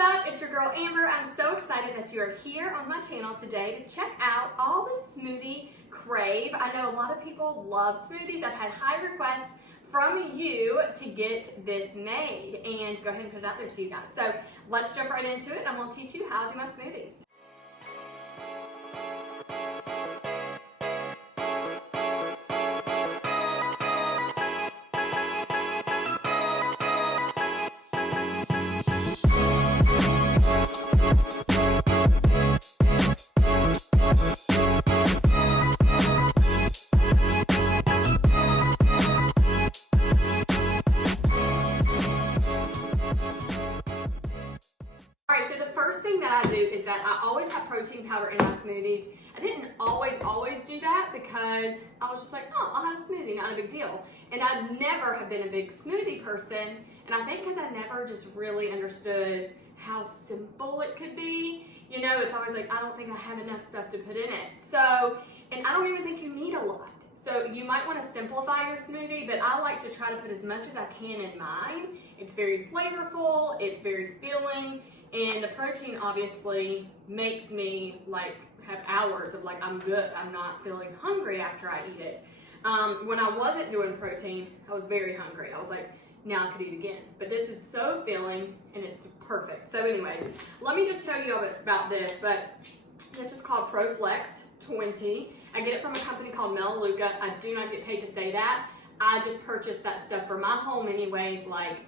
up? It's your girl Amber. I'm so excited that you are here on my channel today to check out all the smoothie crave. I know a lot of people love smoothies. I've had high requests from you to get this made and go ahead and put it out there to you guys. So let's jump right into it. I'm going to teach you how to do my smoothies. Alright, so the first thing that I do is that I always have protein powder in my smoothies. I didn't always do that because I was just like, oh, I'll have a smoothie, not a big deal. And I never have been a big smoothie person, and I think because I never just really understood how simple it could be. You know, it's always like, I don't think I have enough stuff to put in it. So, and I don't even think you need a lot. So you might want to simplify your smoothie, but I like to try to put as much as I can in mine. It's very flavorful, it's very filling, and the protein obviously makes me like have hours of like, I'm good, I'm not feeling hungry after I eat it. When I wasn't doing protein, I was very hungry. I was like, now I could eat again. But this is so filling and it's perfect. So anyways, let me just tell you about this, but this is called ProFlex 20. I get it from a company called Melaleuca. I do not get paid to say that. I just purchased that stuff for my home anyways, like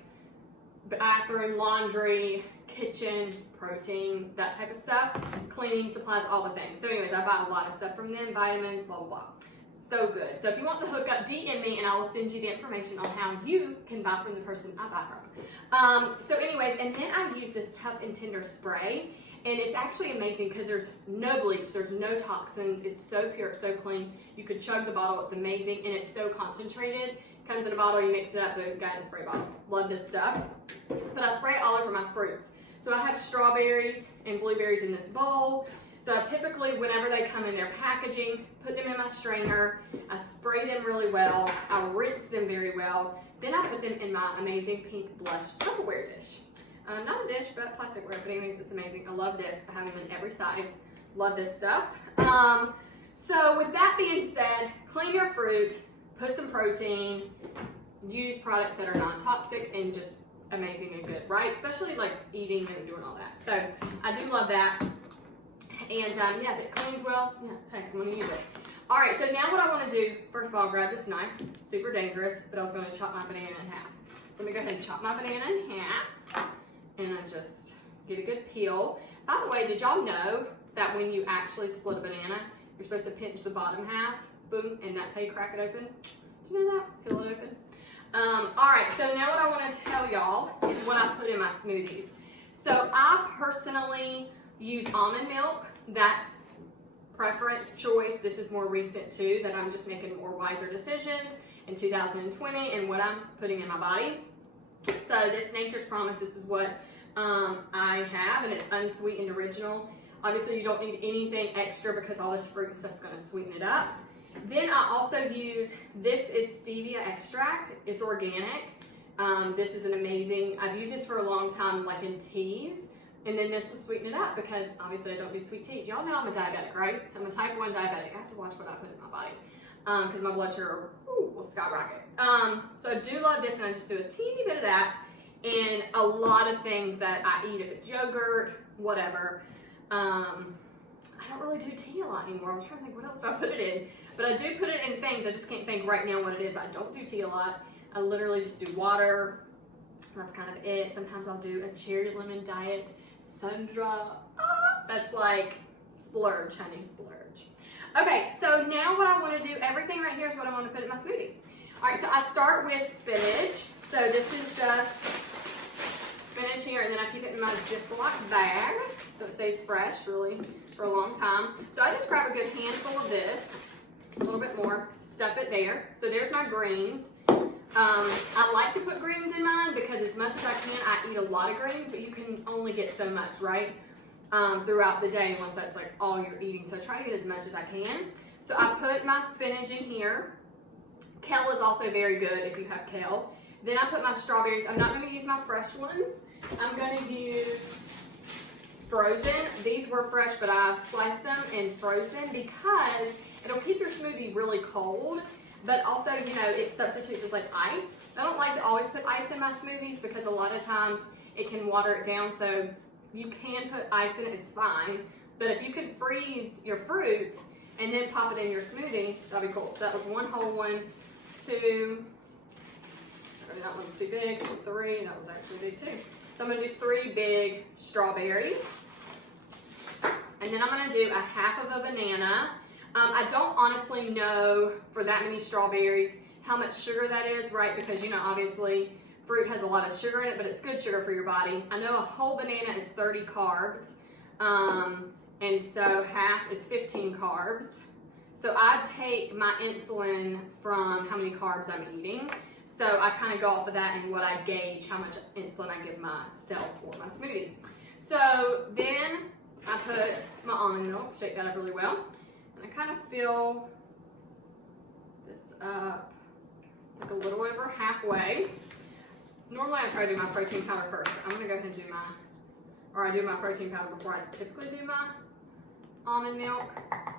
bathroom, laundry, kitchen, protein, that type of stuff, cleaning supplies, all the things. So anyways, I buy a lot of stuff from them, vitamins, blah, blah, blah. So good. So if you want the hookup, DM me and I will send you the information on how you can buy from the person I buy from. So anyways, and then I use this Tough and Tender spray, and it's actually amazing because there's no bleach, there's no toxins, it's so pure, it's so clean. You could chug the bottle, it's amazing, and it's so concentrated. Comes in a bottle, you mix it up, boom, got in a spray bottle. Love this stuff. But I spray it all over my fruits. So I have strawberries and blueberries in this bowl. So I typically, whenever they come in their packaging, put them in my strainer, I spray them really well, I rinse them very well, then I put them in my amazing pink blush Tupperware dish. Not a dish, but plasticware, but anyways, it's amazing. I love this. I have them in every size. Love this stuff. So with that being said, clean your fruit, put some protein, use products that are non-toxic and just amazing and good, right? Especially like eating and doing all that. So I do love that. And yeah, if it cleans well, yeah, heck, I'm gonna use it. All right, so now what I wanna do, first of all, grab this knife, super dangerous, but I was gonna chop my banana in half. So let me go ahead and chop my banana in half, and I just get a good peel. By the way, did y'all know that when you actually split a banana, you're supposed to pinch the bottom half, boom, and that's how you crack it open? Do you know that? Peel it open. All right, so now what I want to tell y'all is what I put in my smoothies. So I personally use almond milk. That's preference, choice. This is more recent too, that I'm just making more wiser decisions in 2020 and what I'm putting in my body. So this Nature's Promise, this is what I have, and it's unsweetened original. Obviously you don't need anything extra because all this fruit and stuff is going to sweeten it up. Then I also use, this is stevia extract. It's organic. This is an amazing, I've used this for a long time, like in teas. And then this will sweeten it up because obviously I don't do sweet tea. Y'all know I'm a diabetic, right? So I'm a type 1 diabetic. I have to watch what I put in my body because my blood sugar will skyrocket. So I do love this, and I just do a teeny bit of that. And a lot of things that I eat, if it's yogurt, whatever. I don't really do tea a lot anymore. I was trying to think what else do I put it in. But I do put it in things. I just can't think right now what it is. But I don't do tea a lot. I literally just do water. That's kind of it. Sometimes I'll do a cherry lemon diet, Sundra. That's like splurge, honey, splurge. Okay, so now what I want to do, everything right here is what I want to put in my smoothie. All right, so I start with spinach. So this is just spinach here, and then I keep it in my Ziploc bag so it stays fresh really for a long time. So I just grab a good handful of this, a little bit more, stuff it there. So there's my greens. I like to put greens in mine because as much as I can, I eat a lot of greens, but you can only get so much, right? Throughout the day, unless that's like all you're eating. So I try to get as much as I can. So I put my spinach in here. Kale is also very good if you have kale. Then I put my strawberries. I'm not going to use my fresh ones. I'm going to use frozen. These were fresh, but I sliced them and frozen because it'll keep your smoothie really cold, but also, you know, it substitutes as like ice. I don't like to always put ice in my smoothies because a lot of times it can water it down, so you can put ice in it, it's fine. But if you could freeze your fruit and then pop it in your smoothie, that'd be cool. So that was one whole one, two, that one's too big, three, that was actually big too. So I'm gonna do 3 big strawberries. And then I'm gonna do a half of a banana. I don't honestly know for that many strawberries how much sugar that is, right? Because, you know, obviously fruit has a lot of sugar in it, but it's good sugar for your body. I know a whole banana is 30 carbs, and so half is 15 carbs. So I take my insulin from how many carbs I'm eating. So I kind of go off of that and what I gauge how much insulin I give myself for my smoothie. So then I put my almond milk, shake that up really well. And I kind of fill this up like a little over halfway. Normally I try to do my protein powder first, but I'm gonna go ahead and I do my protein powder before I typically do my almond milk.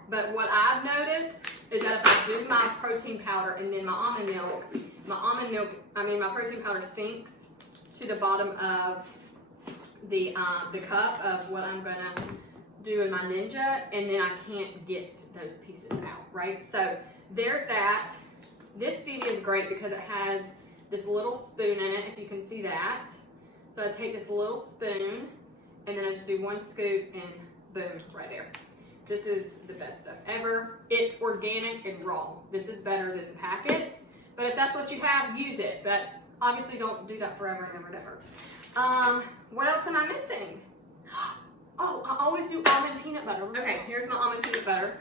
But what I've noticed is that if I do my protein powder and then my protein powder sinks to the bottom of the cup of what I'm gonna do in my Ninja, and then I can't get those pieces out, right? So there's that. This stevia is great because it has this little spoon in it, if you can see that. So I take this little spoon and then I just do 1 scoop and boom, right there. This is the best stuff ever. It's organic and raw. This is better than the packets, but if that's what you have, use it. But obviously don't do that forever and ever and ever. What else am I missing? Oh, I always do almond peanut butter. Okay, here's my almond peanut butter.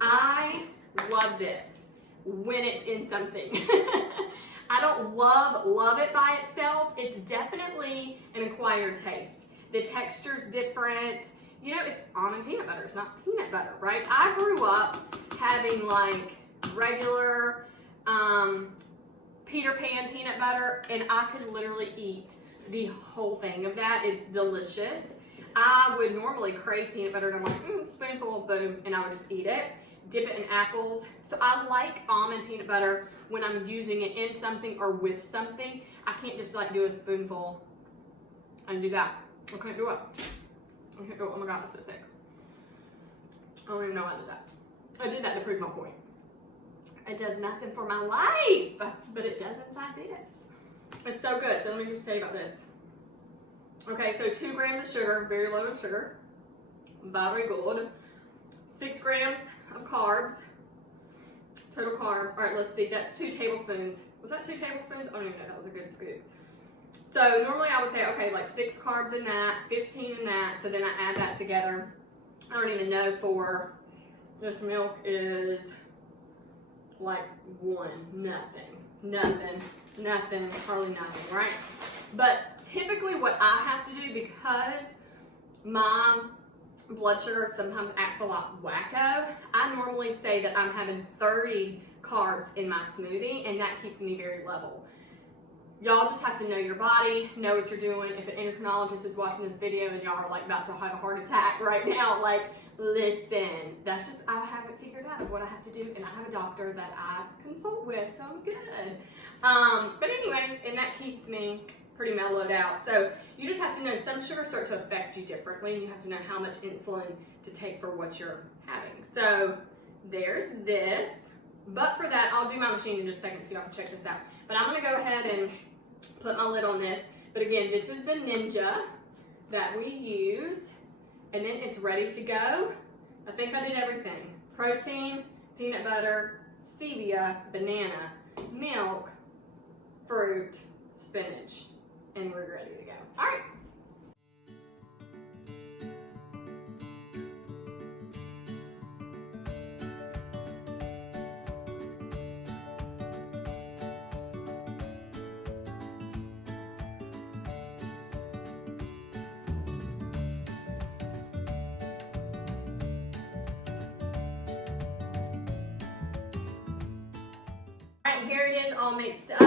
I love this when it's in something. I don't love it by itself. It's definitely an acquired taste. The texture's different. You know, it's almond peanut butter. It's not peanut butter, right? I grew up having like regular Peter Pan peanut butter, and I could literally eat the whole thing of that. It's delicious. I would normally crave peanut butter, and I'm like, spoonful, boom, and I would just eat it. Dip it in apples. So I like almond peanut butter when I'm using it in something or with something. I can't just like do a spoonful and do that. I can't do it. I can't do it. Oh my God, it's so thick. I don't even know I did that. I did that to prove my point. It does nothing for my life, but it does inside this. It's so good. So let me just tell you about this. Okay, so 2 grams of sugar, very low in sugar. Very good. 6 grams of carbs, total carbs. All right, let's see, that's 2 tablespoons. Was that 2 tablespoons? I don't even know, that was a good scoop. So normally I would say, okay, like 6 carbs in that, 15 in that, so then I add that together. I don't even know for this milk is like 1, nothing, hardly nothing, right? But typically what I have to do, because my blood sugar sometimes acts a lot wacko, I normally say that I'm having 30 carbs in my smoothie, and that keeps me very level. Y'all just have to know your body, know what you're doing. If an endocrinologist is watching this video and y'all are like about to have a heart attack right now, like, listen, that's just, I haven't figured out what I have to do, and I have a doctor that I consult with, so I'm good. But anyways, and that keeps me pretty mellowed out. So you just have to know some sugars start to affect you differently, and you have to know how much insulin to take for what you're having. So there's this. But for that, I'll do my machine in just a second so y'all can check this out. But I'm gonna go ahead and put my lid on this. But again, this is the Ninja that we use, and then it's ready to go. I think I did everything. Protein, peanut butter, stevia, banana, milk, fruit, spinach, and we're ready to go. All right. Alright, here it is all mixed up.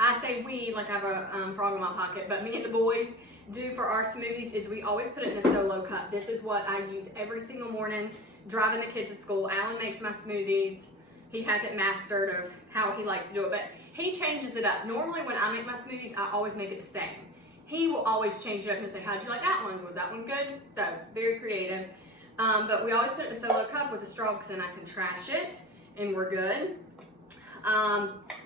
I say we, like I have a frog in my pocket, but me and the boys do for our smoothies is we always put it in a solo cup. This is what I use every single morning, driving the kids to school. Alan makes my smoothies. He has it mastered of how he likes to do it, but he changes it up. Normally when I make my smoothies, I always make it the same. He will always change it up and say, how'd you like that one? Was that one good? So, very creative. But we always put it in a solo cup with a straw because then I can trash it and we're good.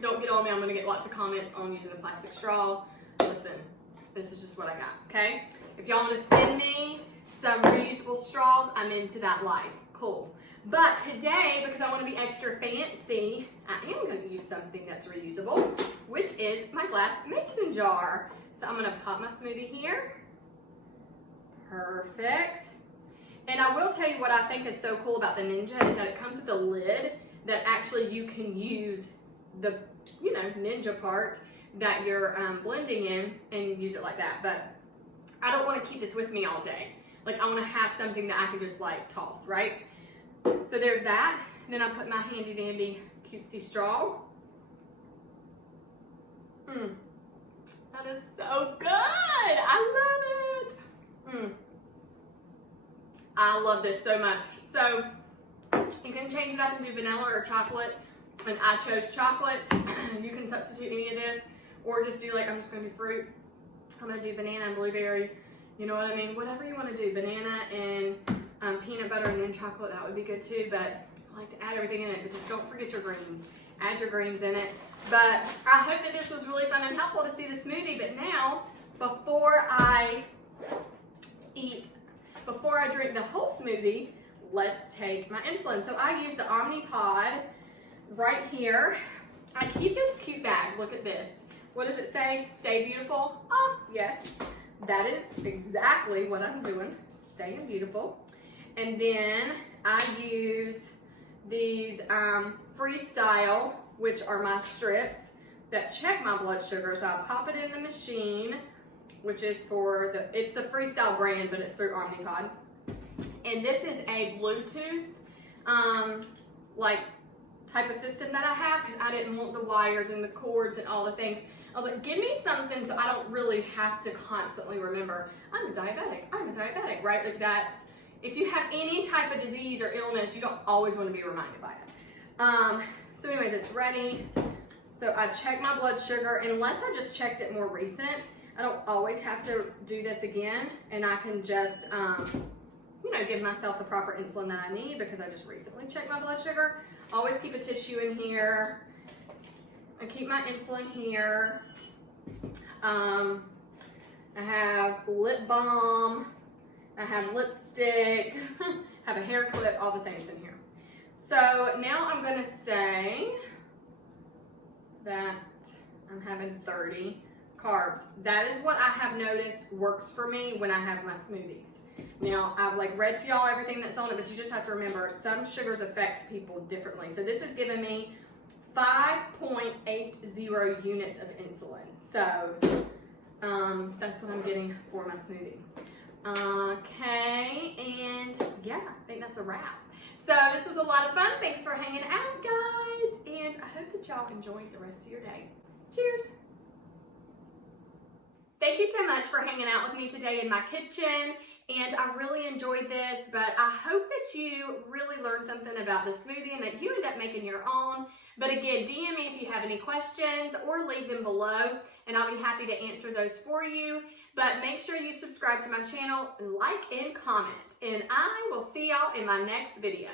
Don't get on me, I'm gonna get lots of comments on using a plastic straw. Listen, this is just what I got, okay? If y'all wanna send me some reusable straws, I'm into that life, cool. But today, because I wanna be extra fancy, I am gonna use something that's reusable, which is my glass mason jar. So I'm gonna pop my smoothie here. Perfect. And I will tell you what I think is so cool about the Ninja is that it comes with a lid that actually you can use the, Ninja part that you're blending in and use it like that. But I don't want to keep this with me all day. Like I want to have something that I can just like toss, right? So there's that. And then I put my handy dandy cutesy straw. That is so good. I love it. I love this so much. So you can change it up and do vanilla or chocolate. And I chose chocolate. You can substitute any of this or just do like, I'm just gonna do fruit. I'm gonna do banana and blueberry. You know what I mean? Whatever you wanna do. Banana and peanut butter and then chocolate, that would be good too. But I like to add everything in it, but just don't forget your greens. Add your greens in it. But I hope that this was really fun and helpful to see the smoothie. But now, before I drink the whole smoothie, let's take my insulin. So I use the Omnipod right here. I keep this cute bag. Look at this. What does it say? Stay beautiful? Oh, yes. That is exactly what I'm doing. Staying beautiful. And then I use these Freestyle, which are my strips that check my blood sugar. So I pop it in the machine, which is it's the Freestyle brand, but it's through Omnipod. And this is a Bluetooth, type of system that I have because I didn't want the wires and the cords and all the things. I was like, give me something so I don't really have to constantly remember, I'm a diabetic, right? Like that's, if you have any type of disease or illness, you don't always want to be reminded by it. So anyways, it's ready. So I check my blood sugar, unless I just checked it more recent, I don't always have to do this again, and I can just, give myself the proper insulin that I need because I just recently checked my blood sugar. Always keep a tissue in here. I keep my insulin here. I have lip balm. I have lipstick. Have a hair clip, all the things in here. So now I'm gonna say that I'm having 30 carbs. That is what I have noticed works for me when I have my smoothies. Now, I've read to y'all everything that's on it, but you just have to remember some sugars affect people differently. So this has given me 5.80 units of insulin. So that's what I'm getting for my smoothie. Okay, and yeah, I think that's a wrap. So this was a lot of fun. Thanks for hanging out, guys. And I hope that y'all enjoyed the rest of your day. Cheers. Thank you so much for hanging out with me today in my kitchen. And I really enjoyed this, but I hope that you really learned something about the smoothie and that you end up making your own. But again, DM me if you have any questions or leave them below, and I'll be happy to answer those for you. But make sure you subscribe to my channel, like and comment, and I will see y'all in my next video.